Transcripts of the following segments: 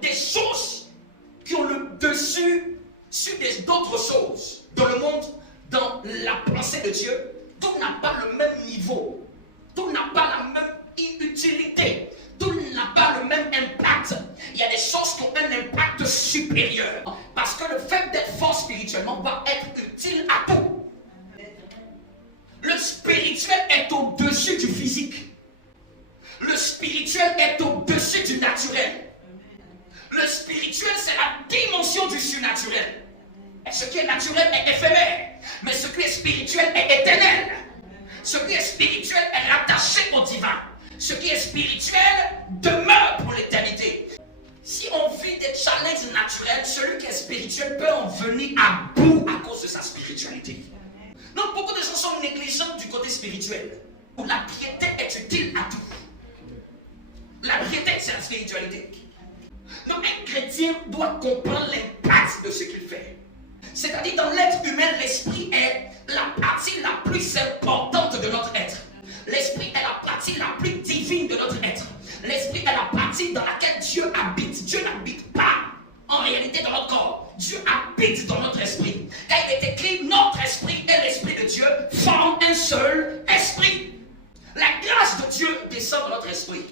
des choses qui ont le dessus sur d'autres choses dans le monde, dans la pensée de Dieu. Tout n'a pas le même niveau, tout n'a pas la même utilité, tout n'a pas le même impact. Il y a des choses qui ont un impact supérieur, parce que le fait d'être fort spirituellement va être utile à tout. Le spirituel est au-dessus du physique. Le spirituel est au-dessus du naturel. Le spirituel, c'est la dimension du surnaturel. Ce qui est naturel est éphémère, mais ce qui est spirituel est éternel. Ce qui est spirituel est rattaché au divin. Ce qui est spirituel demeure pour l'éternité. Si on vit des challenges naturels, celui qui est spirituel peut en venir à bout à cause de sa spiritualité. Donc beaucoup de gens sont négligents du côté spirituel, où la piété est utile à tout. La piété, c'est la spiritualité. Donc un chrétien doit comprendre l'impact de ce qu'il fait. C'est-à-dire, dans l'être humain, l'esprit est la partie la plus importante de notre être. L'esprit est la partie la plus divine de notre être. L'esprit est la partie dans laquelle Dieu habite. Dieu n'habite pas en réalité dans notre corps. Dieu habite dans notre esprit. Car il est écrit, notre esprit et l'esprit de Dieu forment un seul esprit. La grâce de Dieu descend dans notre esprit.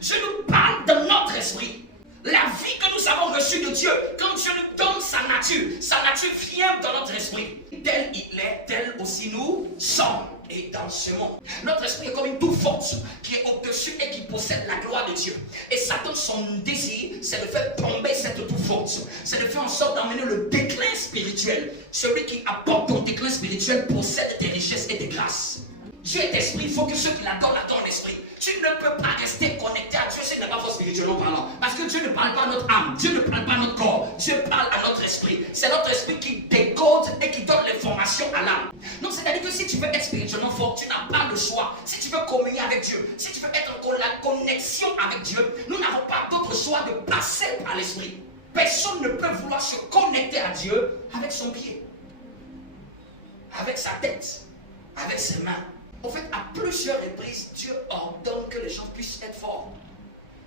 Je nous parle de notre esprit. La vie que nous avons reçue de Dieu, quand Dieu nous donne sa nature vient dans notre esprit. Tel il est, tel aussi nous sommes. Et dans ce monde, notre esprit est comme une tour forte qui est au-dessus et qui possède la gloire de Dieu. Et Satan, son désir, c'est de faire tomber cette tour forte. C'est de faire en sorte d'emmener le déclin spirituel. Celui qui apporte ton déclin spirituel possède tes richesses et tes grâces. Dieu est esprit, il faut que ceux qui l'adorent l'adorent en esprit. Tu ne peux pas rester connecté à Dieu si tu n'es pas fort spirituellement parlant. Parce que Dieu ne parle pas à notre âme, Dieu ne parle pas à notre corps, Dieu parle à notre esprit. C'est notre esprit qui décode et qui donne l'information à l'âme. Donc c'est-à-dire que si tu veux être spirituellement fort, tu n'as pas le choix. Si tu veux communier avec Dieu, si tu veux être en connexion avec Dieu, nous n'avons pas d'autre choix de passer par l'esprit. Personne ne peut vouloir se connecter à Dieu avec son pied, avec sa tête, avec ses mains. En fait, à plusieurs reprises, Dieu ordonne que les gens puissent être forts.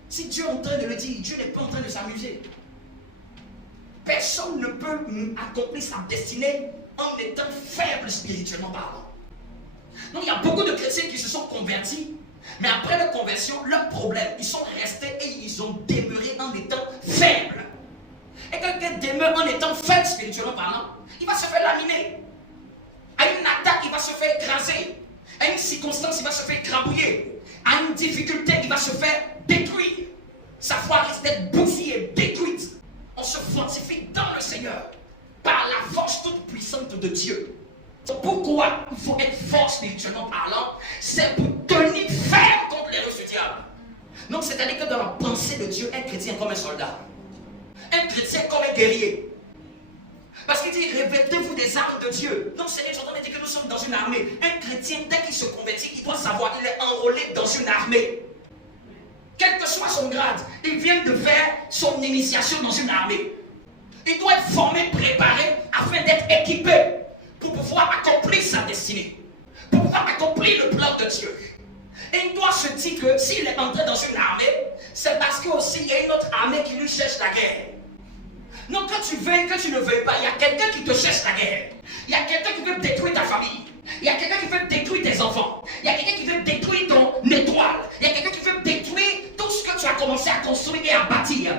Si Dieu est en train de le dire, Dieu n'est pas en train de s'amuser. Personne ne peut accomplir sa destinée en étant faible spirituellement parlant. Donc il y a beaucoup de chrétiens qui se sont convertis, mais après leur conversion, leur problème, ils sont restés et ils ont demeuré en étant faibles. Et quelqu'un demeure en étant faible spirituellement parlant, il va se faire laminer. À une attaque, il va se faire écraser. À une circonstance, il va se faire écrabouiller. À une difficulté, il va se faire détruire. Sa foi risque d'être bousillée, détruite. On se fortifie dans le Seigneur par la force toute puissante de Dieu. Pourquoi il faut être fort spirituellement parlant? C'est pour tenir ferme contre les ruses du diable. Donc c'est-à-dire que dans la pensée de Dieu, un chrétien est comme un soldat. Un chrétien est comme un guerrier. Parce qu'il dit, revêtez-vous des armes de Dieu. Donc Seigneur, j'entends dire que nous sommes dans une armée. Un chrétien, dès qu'il se convertit, il doit savoir qu'il est enrôlé dans une armée. Quel que soit son grade, il vient de faire son initiation dans une armée. Il doit être formé, préparé, afin d'être équipé pour pouvoir accomplir sa destinée, pour pouvoir accomplir le plan de Dieu. Et il doit se dire que s'il est entré dans une armée, c'est parce qu'il y a une autre armée qui lui cherche la guerre. Non, que tu veuilles, que tu ne veuilles pas, il y a quelqu'un qui te cherche la guerre. Il y a quelqu'un qui veut détruire ta famille. Il y a quelqu'un qui veut détruire tes enfants. Il y a quelqu'un qui veut détruire ton étoile. Il y a quelqu'un qui veut détruire tout ce que tu as commencé à construire et à bâtir.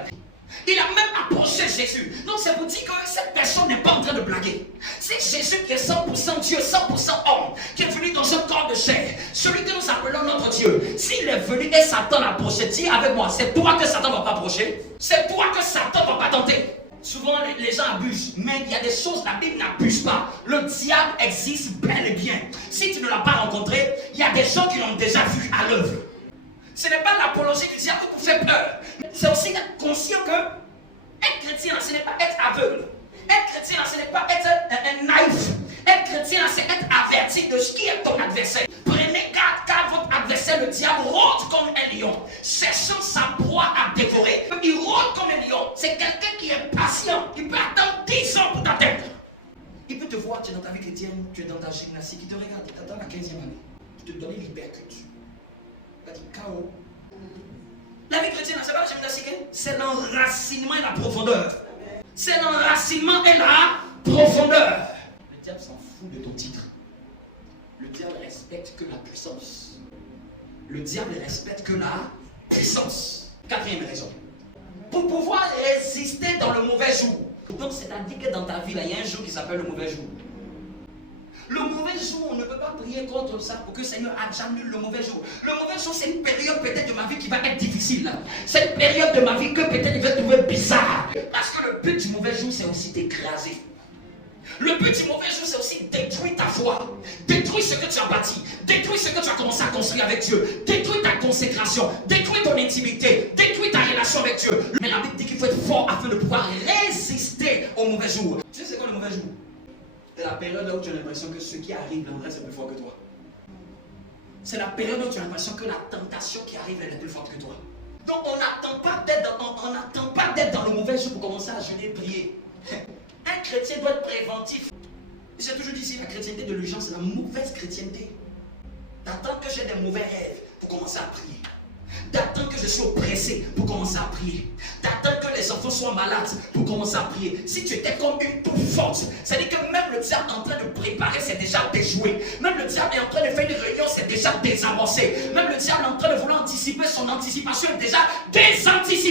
Il a même approché Jésus. Donc c'est pour dire que cette personne n'est pas en train de blaguer. C'est Jésus qui est 100% Dieu, 100% homme, qui est venu dans un corps de chair. Celui que nous appelons notre Dieu. S'il est venu et Satan l'a approché, dis avec moi, c'est toi que Satan ne va pas approcher. C'est toi que Satan ne va pas tenter. Souvent les gens abusent, mais il y a des choses, la Bible n'abuse pas. Le diable existe bel et bien. Si tu ne l'as pas rencontré, il y a des gens qui l'ont déjà vu à l'œuvre. Ce n'est pas l'apologie du diable qui vous fait peur. C'est aussi être conscient que être chrétien, ce n'est pas être aveugle. Être chrétien, ce n'est pas être un naïf. Être chrétien, c'est être averti de ce qui est ton adversaire. Prenez garde car votre adversaire, le diable, rôde comme un lion, cherchant sa proie à dévorer. Il rôde comme un lion. C'est quelqu'un qui est patient, qui peut attendre 10 ans pour t'atteindre. Il peut te voir, tu es dans ta vie chrétienne, tu es dans ta gymnastique, il te regarde, tu attends la 15e année. Tu te donnes l'hypercute. Il va dire KO. La vie chrétienne, c'est pas la gymnastique, hein? c'est l'enracinement et la profondeur. C'est l'enracinement et la profondeur. Le diable s'en fout de ton titre. Le diable respecte que la puissance. Le diable respecte que la puissance. Quatrième raison. Pour pouvoir résister dans le mauvais jour. Donc c'est-à-dire que dans ta vie, là, il y a un jour qui s'appelle le mauvais jour. Le mauvais jour, on ne peut pas prier contre ça pour que le Seigneur annule le mauvais jour. Le mauvais jour, c'est une période peut-être de ma vie qui va être difficile. C'est une période de ma vie que peut-être il va trouver bizarre. Parce que le but du mauvais jour, c'est aussi d'écraser. Le but du mauvais jour, c'est aussi détruire ta foi. Détruire ce que tu as bâti. Détruire ce que tu as commencé à construire avec Dieu. Détruire ta consécration. Détruire ton intimité. Détruire ta relation avec Dieu. Mais la Bible dit qu'il faut être fort afin de pouvoir résister au mauvais jour. Tu sais c'est quoi le mauvais jour? C'est la période où tu as l'impression que ce qui arrive en vrai c'est plus fort que toi. C'est la période où tu as l'impression que la tentation qui arrive elle est plus forte que toi. Donc on n'attend pas d'être dans le mauvais jour pour commencer à jeûner et prier. Un chrétien doit être préventif. J'ai toujours dit ici, la chrétienté de l'urgence, c'est la mauvaise chrétienté. D'attendre que j'ai des mauvais rêves pour commencer à prier. D'attendre que je sois oppressé pour commencer à prier. D'attendre que les enfants soient malades pour commencer à prier. Si tu étais comme une tour forte, c'est-à-dire que même le diable est en train de préparer, c'est déjà déjoué. Même le diable est en train de faire une réunion, c'est déjà désamorcé. Même le diable est en train de vouloir anticiper, son anticipation est déjà désanticipée.